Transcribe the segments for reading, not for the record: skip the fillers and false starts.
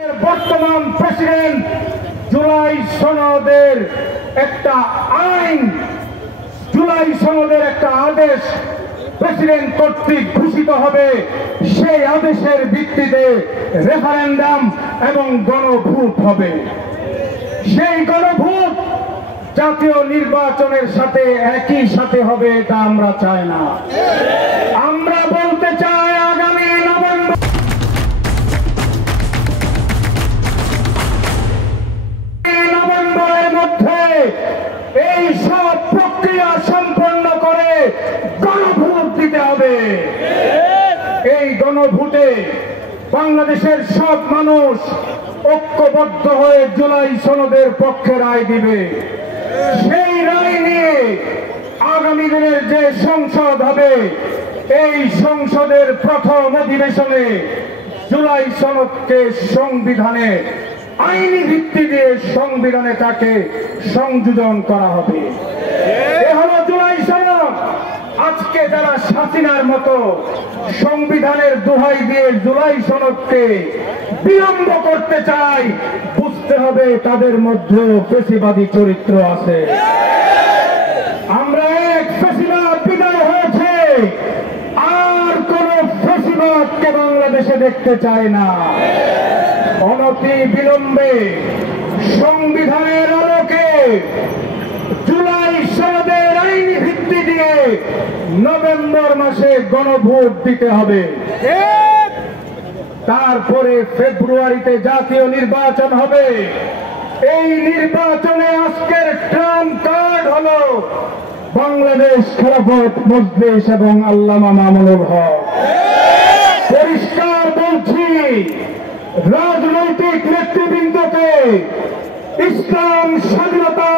বর্তমান প্রেসিডেন্ট জুলাই সনদের একটা আইন, জুলাই সনদের একটা আদেশ প্রেসিডেন্ট কর্তৃক ঘোষিত হবে। সেই আদেশের ভিত্তিতে রেফারেন্ডাম এবং গণভোট হবে। সেই গণভোট জাতীয় নির্বাচনের সাথে একই সাথে হবে, এটা আমরা চাই না। আমরা বলতে চাই আগামী নভেম্বরের মধ্যে এই সব প্রক্রিয়া সম্পন্ন করে গণভোট দিতে হবে। এই গণভোটে বাংলাদেশের সব মানুষ ঐক্যবদ্ধ হয়ে জুলাই সনদের পক্ষে রায় দিবে। সেই রায় নিয়ে আগামী দিনের যে সংসদ হবে, এই সংসদের প্রথম অধিবেশনে জুলাই সনদকে সংবিধানে আইনি ভিত্তি দিয়ে সংবিধানে তাকে সংযোজন করা হবে। এ হলো জুলাই সনদ। আজকে যারা হাসিনার মতো সংবিধানের দোহাই দিয়ে জুলাই সনদকে বিলম্ব করতে চায়, বুঝতে হবে তাদের মধ্যে ফ্যাসিবাদী চরিত্র আছে। আমরা এক ফ্যাসিবাদ বিদায় হয়েছে, আর কোন ফ্যাসিবাদকে বাংলাদেশে দেখতে চাই না। অনতি বিলম্বে সংবিধানের আলোকে জুলাই সনদের আইনি ভিত্তি দিয়ে নভেম্বর মাসে গণভোট দিতে হবে। তারপরে ফেব্রুয়ারিতে জাতীয় নির্বাচন হবে। এই নির্বাচনে আজকের ট্রাম্প কার্ড হলো বাংলাদেশ খেলাফত মজলিস এবং আল্লামা মামুনুল হক। পরিষ্কার বলছি, রাজনৈতিক নেতৃবৃন্দকে ইসলাম, স্বাধীনতা,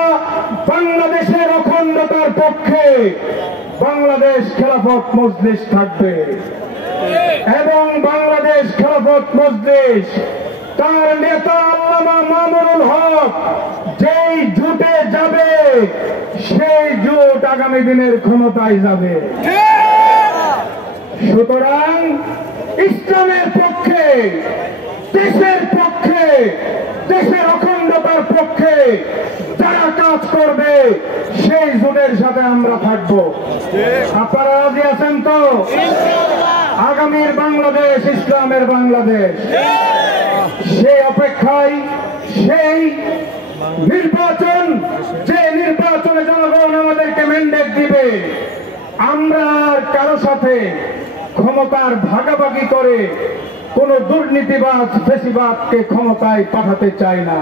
বাংলাদেশের অখণ্ডতার পক্ষে বাংলাদেশ খেলাফত মজলিস থাকবে এবং বাংলাদেশ খেলাফত মজলিস তার নেতা আল্লামা মামুনুল হক যেই জোটে যাবে, সেই জোট আগামী দিনের ক্ষমতায় যাবে। সুতরাং ইসলামের পক্ষে, দেশের পক্ষে, দেশের অখণ্ডতার পক্ষে যারা কাজ করবে, সেই জোটের সাথে আমরা থাকবো। আপনারা রাজি আছেন তো? আগামীর বাংলাদেশ ইসলামের বাংলাদেশ। সেই অপেক্ষায় সেই নির্বাচন, যে নির্বাচনে জনগণ আমাদেরকে ম্যান্ডেট দিবে, আমরা আর কারো সাথে ক্ষমতার ভাগাভাগি করে কোন দুর্নীতিবাদ, ফ্যাসিবাদকে ক্ষমতায় পাঠাতে চাই না।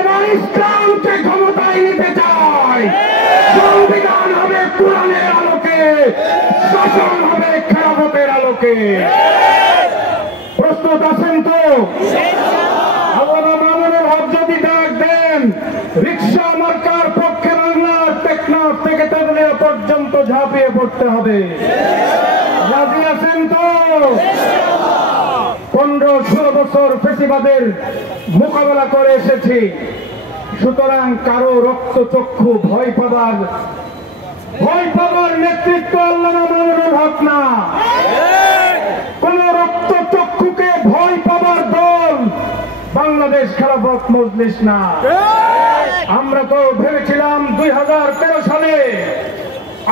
এবং ইসলামকে ক্ষমতায় নিতে চাই। সংবিধান হবে কোরআনের আলোকে, শাসন হবে খেলাফতের আলোকে। প্রস্তুত আছেন তো? আল্লামা মামুনুল হক যদি ডাক দেন, রিকশা মার্কার পক্ষে বাংলার টেকনাফ থেকে তেতুলিয়া পর্যন্ত ঝাঁপিয়ে পড়তে হবে। রাজি আছেন তো? 15-16 বছর ফ্যাসিবাদের মোকাবেলা করে এসেছি। সুতরাং কারো রক্তচক্ষু ভয় পাবার নেতৃত্ব আল্লামা মামুনুল হক না। কোন রক্তচক্ষুকে ভয় পাবার দল বাংলাদেশ খেলাফত মজলিস না। আমরা তো ভেবেছিলাম 2013 সালে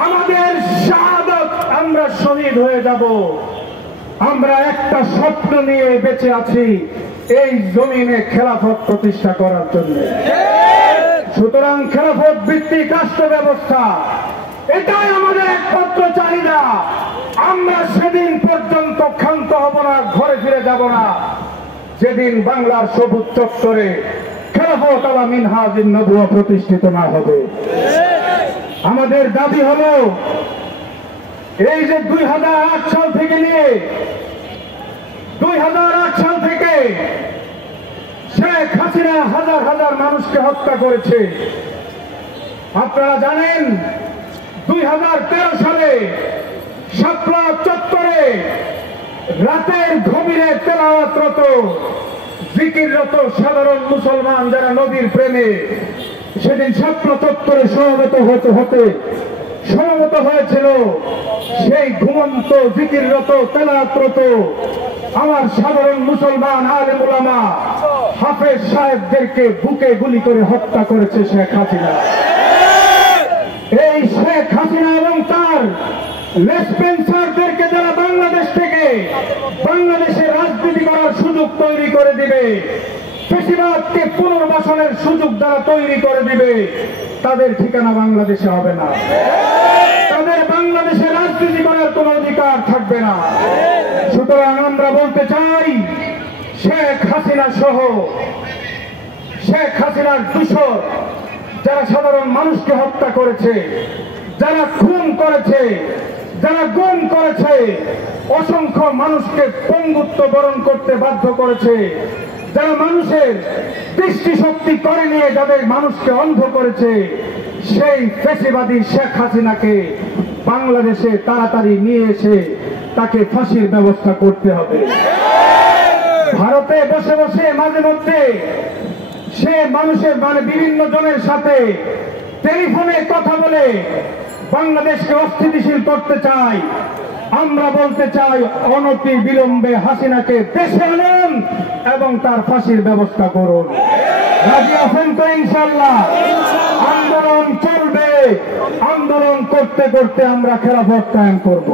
আমাদের শাহাদাত, আমরা শহীদ হয়ে যাব। আমরা একটা স্বপ্ন নিয়ে বেঁচে আছি, এই জমিনে খেলাফত প্রতিষ্ঠা করার জন্য। সুতরাং খেলাফত ভিত্তিক রাষ্ট্র ব্যবস্থা, এটাই আমাদের একমাত্র চাহিদা। আমরা সেদিন পর্যন্ত ক্ষান্ত হব না, ঘরে ফিরে যাব না, যেদিন বাংলার সবুজ চত্বরে খেলাফত আলা মিনহাজিন নবুওয়া প্রতিষ্ঠিত না হবে। আমাদের দাবি হলো, এই যে 2008 সাল থেকে নিয়ে 2008 সাল থেকে শেখ হাসিনা হাজার হাজার মানুষকে হত্যা করেছে। আপনারা জানেন 2013 সালে শাপলা চত্বরে রাতের গভীরে তেলাওয়াতরত, জিকিররত সাধারণ মুসলমান যারা নবীর প্রেমে, সেদিন শাপলা চত্বরে সমবেত হয়েছিল। সেই ঘুমন্ত, জিকিররত, তেলাওয়াতরত আমার সাধারণ মুসলমান আলেম উলামা হাফেজ সাহেবদেরকে বুকে গুলি করে হত্যা করেছে শেখ হাসিনা। এই শেখ হাসিনা এবং তার লেসপেন্সারদেরকে যারা বাংলাদেশ থেকে বাংলাদেশে রাজনীতি করার সুযোগ তৈরি করে দিবে, ফ্যাসিবাদকে পুনর্বাসনের সুযোগ যারা তৈরি করে দিবে, তাদের ঠিকানা বাংলাদেশে হবে না, তাদের বাংলাদেশে রাজনীতি করার কোন অধিকার থাকবে না। সুতরাং আমরা বলতে চাই, শেখ হাসিনা সহ শেখ হাসিনার দূষর যারা সাধারণ মানুষকে হত্যা করেছে, যারা খুন করেছে, যারা গুম করেছে, অসংখ্য মানুষকে পঙ্গুত্ব বরণ করতে বাধ্য করেছে, যারা মানুষের দৃষ্টিশক্তি করে নিয়ে যাদের মানুষকে অন্ধ করেছে, সেই ফ্যাসিবাদী শেখ হাসিনাকে বাংলাদেশে তাড়াতাড়ি নিয়ে এসে তাকে ফাঁসির ব্যবস্থা করতে হবে। ভারতে বসে বসে মাঝে মধ্যে সে মানুষের বিভিন্ন জনের সাথে টেলিফোনে কথা বলে বাংলাদেশকে অস্থিতিশীল করতে চায়। আমরা বলতে চাই, অনতি বিলম্বে হাসিনাকে দেশে আনুন এবং তার ফাঁসির ব্যবস্থা করুন। রাজি আছেন তো? ইনশাআল্লাহ আন্দোলন চলবে, আন্দোলন করতে করতে আমরা খেলাফত কায়েম করব।